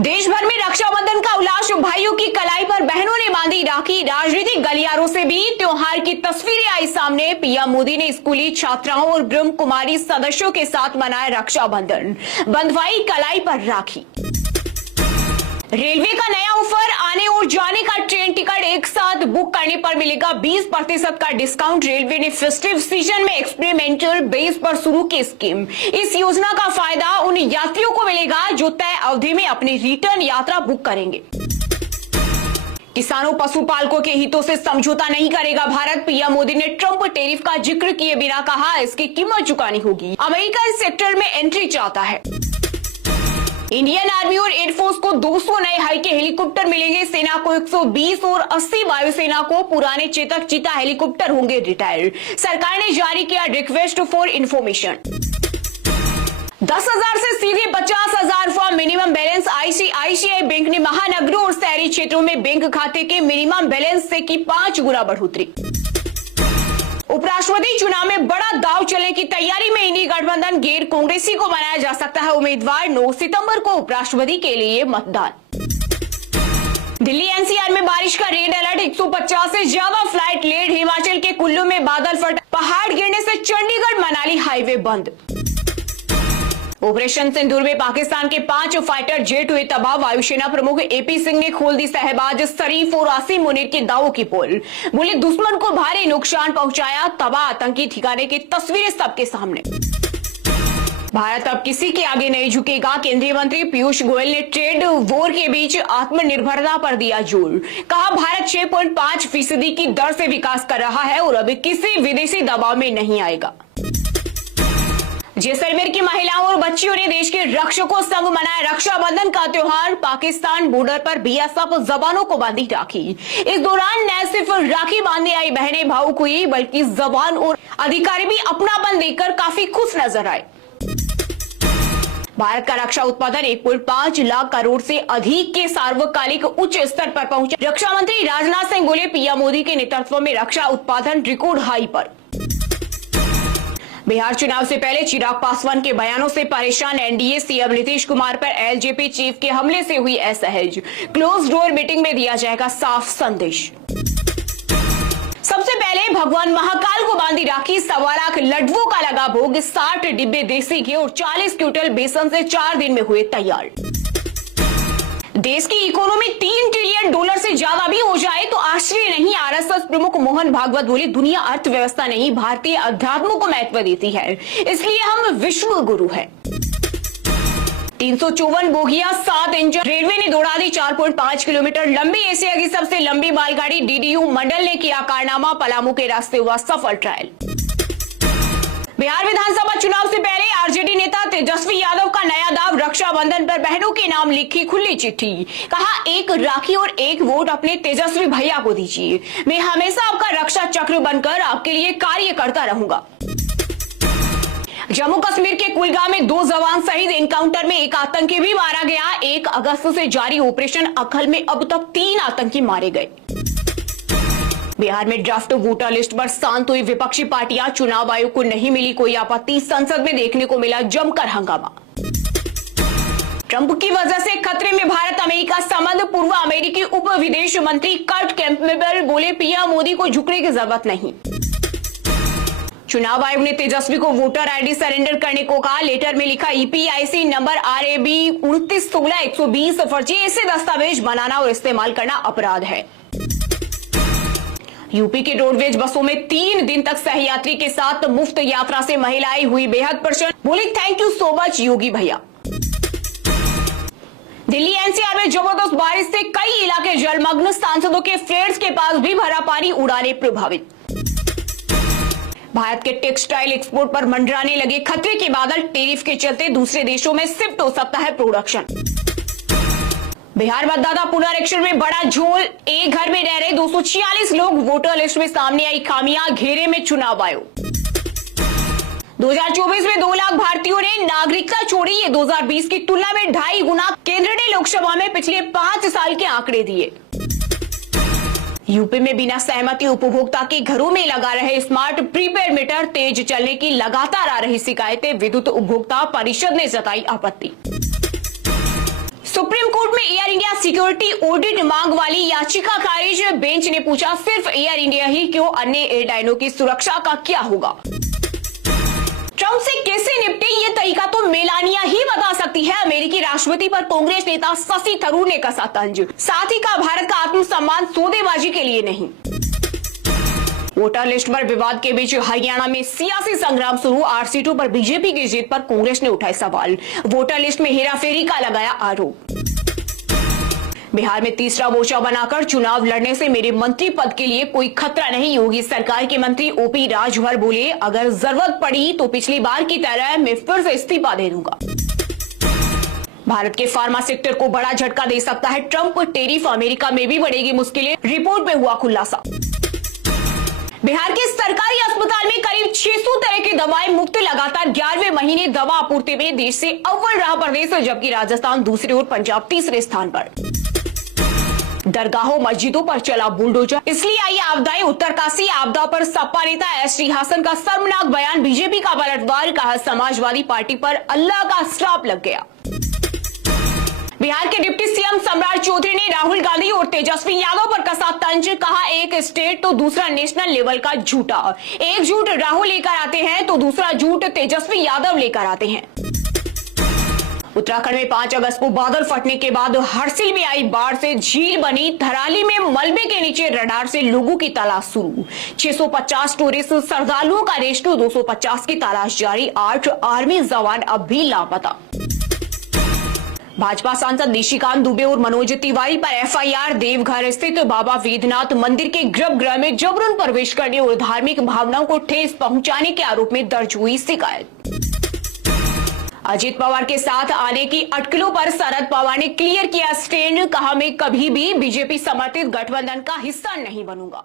देश भर में रक्षाबंधन का उल्लास, भाइयों की कलाई पर बहनों ने बांधी राखी। राजनीतिक गलियारों से भी त्योहार की तस्वीरें आई सामने। पीएम मोदी ने स्कूली छात्राओं और ब्रह्म कुमारी सदस्यों के साथ मनाया रक्षाबंधन, बंधवाई कलाई पर राखी। रेलवे का नया ऑफर, आने और जाने का ट्रेन टिकट एक साथ बुक करने पर मिलेगा 20% का डिस्काउंट। रेलवे ने फेस्टिव सीजन में एक्सपेरिमेंटल बेस पर शुरू की स्कीम। इस योजना का फायदा उन यात्रियों को मिलेगा जो तय अवधि में अपनी रिटर्न यात्रा बुक करेंगे। किसानों पशुपालकों के हितों से समझौता नहीं करेगा भारत। पीएम मोदी ने ट्रंप टैरिफ का जिक्र किए बिना कहा इसकी कीमत चुकानी होगी। अमेरिका इस सेक्टर में एंट्री चाहता है। इंडियन आर्मी और एयरफोर्स को 200 नए हल्के हेलीकॉप्टर मिलेंगे। सेना को 120 और 80 वायुसेना को पुराने चेतक चीता हेलीकॉप्टर होंगे रिटायर। सरकार ने जारी किया रिक्वेस्ट फॉर इंफॉर्मेशन। 10,000 से सीधे 50,000 for minimum balance. ICICI bank ने महानगरों और शहरी क्षेत्रों में बैंक खाते के मिनिमम बैलेंस से की 5 गुना बढ़ोतरी। उपराष्ट्रपति चुनाव में बड़ा दांव चलने की तैयारी में इंडी गठबंधन। गैर कांग्रेसी को बनाया जा सकता है उम्मीदवार। 9 सितंबर को उपराष्ट्रपति के लिए मतदान। दिल्ली एनसीआर में बारिश का रेड अलर्ट, 150 से ज्यादा फ्लाइट लेट। हिमाचल के कुल्लू में बादल फटा, पहाड़ गिरने से चंडीगढ़ मनाली हाईवे बंद। ऑपरेशन सिंदूर में पाकिस्तान के 5 फाइटर जेट हुए तबाह। वायुसेना प्रमुख एपी सिंह ने खोल दी शहबाज शरीफ और आसिम मुनीर के दावों की पोल। बोले दुश्मन को भारी नुकसान पहुंचाया, तबाह आतंकी ठिकाने की तस्वीरें सबके सामने। भारत अब किसी के आगे नहीं झुकेगा। केंद्रीय मंत्री पीयूष गोयल ने ट्रेड वॉर के बीच आत्मनिर्भरता पर दिया जोर। कहा भारत 6.5% की दर से विकास कर रहा है और अभी किसी विदेशी दबाव में नहीं आएगा। जैसलमेर की महिलाओं और बच्चियों ने देश के रक्षकों संग मनाया रक्षाबंधन का त्योहार। पाकिस्तान बॉर्डर पर बीएसएफ जवानों को बांधी राखी। इस दौरान न सिर्फ राखी बांधने आई बहनें भावुक हुई, बल्कि जवान और अधिकारी भी अपनापन देकर काफी खुश नजर आए। भारत का रक्षा उत्पादन 1.5 लाख करोड़ से अधिक के सार्वकालिक उच्च स्तर पर पहुंचा। रक्षा मंत्री राजनाथ सिंह बोले पीएम मोदी के नेतृत्व में रक्षा उत्पादन रिकॉर्ड हाई पर। बिहार चुनाव से पहले चिराग पासवान के बयानों से परेशान एनडीए। सीएम नीतीश कुमार पर एलजेपी चीफ के हमले से हुई असहज। क्लोज डोर मीटिंग में दिया जाएगा साफ संदेश। सबसे पहले भगवान महाकाल को बांधी राखी। 1.25 लाख लड्डुओं का लगा भोग। 60 डिब्बे देसी घी और 40 क्विंटल बेसन से 4 दिन में हुए तैयार। देश की इकोनॉमी $3 ट्रिलियन से ज्यादा भी हो जाए तो आश्चर्य नहीं। आरएसएस प्रमुख मोहन भागवत बोले दुनिया अर्थव्यवस्था नहीं, भारतीय अध्यात्म को महत्व देती है, इसलिए हम विश्व गुरु हैं। 354 बोगियां, 7 इंजन। रेलवे ने दौड़ा दी 4.5 किलोमीटर लंबी एशिया की सबसे लंबी मालगाड़ी। डीडीयू मंडल ने किया कारनामा, पलामू के रास्ते हुआ सफल ट्रायल। बिहार विधानसभा चुनाव से पहले आरजेडी नेता तेजस्वी यादव का नया दाव। रक्षाबंधन पर बहनों के नाम लिखी खुली चिट्ठी। कहा एक राखी और एक वोट अपने तेजस्वी भैया को दीजिए। मैं हमेशा आपका रक्षा चक्र बनकर आपके लिए कार्य करता रहूंगा। जम्मू कश्मीर के कुलगाम में 2 जवान शहीद। एनकाउंटर में एक आतंकी भी मारा गया। 1 अगस्त से जारी ऑपरेशन अखल में अब तक 3 आतंकी मारे गए। बिहार में ड्राफ्ट वोटर लिस्ट पर शांत हुई विपक्षी पार्टियां। चुनाव आयोग को नहीं मिली कोई आपत्ति। संसद में देखने को मिला जमकर हंगामा। ट्रंप की वजह से खतरे में भारत अमेरिका संबंध। पूर्व अमेरिकी उप विदेश मंत्री कर्ट कैम्पबेल बोले पीएम मोदी को झुकने की जरूरत नहीं। चुनाव आयोग ने तेजस्वी को वोटर आईडी सरेंडर करने को कहा। लेटर में लिखा ईपीआईसी नंबर RAB 2916-120 फर्जी ऐसे दस्तावेज बनाना और इस्तेमाल करना अपराध है। यूपी के रोडवेज बसों में 3 दिन तक सहयात्री के साथ मुफ्त यात्रा से महिलाएं हुई बेहद प्रसन्न। बोली थैंक यू सो मच योगी भैया। दिल्ली एनसीआर में जबरदस्त बारिश से कई इलाके जलमग्न। सांसदों के फ्लैट्स के पास भी भरा पानी, उड़ाने प्रभावित। भारत के टेक्सटाइल एक्सपोर्ट पर मंडराने लगे खतरे के बादल। टैरिफ के चलते दूसरे देशों में शिफ्ट हो सकता है प्रोडक्शन। बिहार मतदाता पुनरीक्षण में बड़ा झोल। एक घर में रह रहे 246 लोग। वोटर लिस्ट में सामने आई खामियां, घेरे में चुनाव आयोग। 2024 में 2 लाख भारतीयों ने नागरिकता छोड़ी। ये 2020 की तुलना में 2.5 गुना। केंद्र ने लोकसभा में पिछले 5 साल के आंकड़े दिए। यूपी में बिना सहमति उपभोक्ता के घरों में लगा रहे स्मार्ट प्रीपेड मीटर। तेज चलने की लगातार आ रही शिकायतें। विद्युत उपभोक्ता परिषद ने जताई आपत्ति। सुप्रीम कोर्ट में सिक्योरिटी ऑडिट मांग वाली याचिका खारिज। बेंच ने पूछा सिर्फ एयर इंडिया ही क्यों, अन्य एयरलाइनों की सुरक्षा का क्या होगा। ट्रंप से कैसे निपटे ये तरीका तो मेलानिया ही बता सकती है। अमेरिकी राष्ट्रपति पर कांग्रेस नेता शशि थरूर ने कसा तंज, साथ ही कहा भारत का आत्मसम्मान सौदेबाजी के लिए नहीं। वोटर लिस्ट पर विवाद के बीच हरियाणा में सियासी संग्राम शुरू। 8 सीटों पर बीजेपी की जीत पर कांग्रेस ने उठाए सवाल, वोटर लिस्ट में हेराफेरी का लगाया आरोप। बिहार में तीसरा मोर्चा बनाकर चुनाव लड़ने से मेरे मंत्री पद के लिए कोई खतरा नहीं। योगी सरकार के मंत्री ओपी राजभर बोले, अगर जरूरत पड़ी तो पिछली बार की तरह मैं फिर से इस्तीफा दे दूंगा। भारत के फार्मा सेक्टर को बड़ा झटका दे सकता है ट्रंप, टेरिफ अमेरिका में भी बढ़ेगी मुश्किलें, रिपोर्ट में हुआ खुलासा। बिहार के सरकारी अस्पताल में करीब 600 तरह की दवाएं मुफ्त। लगातार 11वें महीने दवा आपूर्ति में देश से अव्वल रहा प्रदेश, जबकि राजस्थान दूसरी ओर, पंजाब तीसरे स्थान पर। दरगाहों मस्जिदों पर चला बुलडोजर, इसलिए आई आपदाएं। उत्तरकाशी आपदा पर सपा नेता एस टी हासन का शर्मनाक बयान, बीजेपी का पलटवार, कहा समाजवादी पार्टी पर अल्लाह का श्राप लग गया। बिहार के डिप्टी सीएम सम्राट चौधरी ने राहुल गांधी और तेजस्वी यादव पर कसा तंज, कहा एक स्टेट तो दूसरा नेशनल लेवल का झूठा। एक झूठ राहुल लेकर आते हैं तो दूसरा झूठ तेजस्वी यादव लेकर आते हैं। उत्तराखंड में 5 अगस्त को बादल फटने के बाद हरसिल में आई बाढ़ से झील बनी। थराली में मलबे के नीचे रडार से लोगों की तलाश शुरू। 650 टूरिस्ट श्रद्धालुओं का रेस्क्यू, 250 की तलाश जारी। 8 आर्मी जवान अब भी लापता। भाजपा सांसद निशिकांत दुबे और मनोज तिवारी पर एफआईआर। देवघर स्थित बाबा वेदनाथ मंदिर के गर्भगृह में जबरन प्रवेश करने और धार्मिक भावनाओं को ठेस पहुंचाने के आरोप में दर्ज हुई शिकायत। अजित पवार के साथ आने की अटकलों पर शरद पवार ने क्लियर किया स्टैंड, कहा मैं कभी भी बीजेपी समर्थित गठबंधन का हिस्सा नहीं बनूंगा।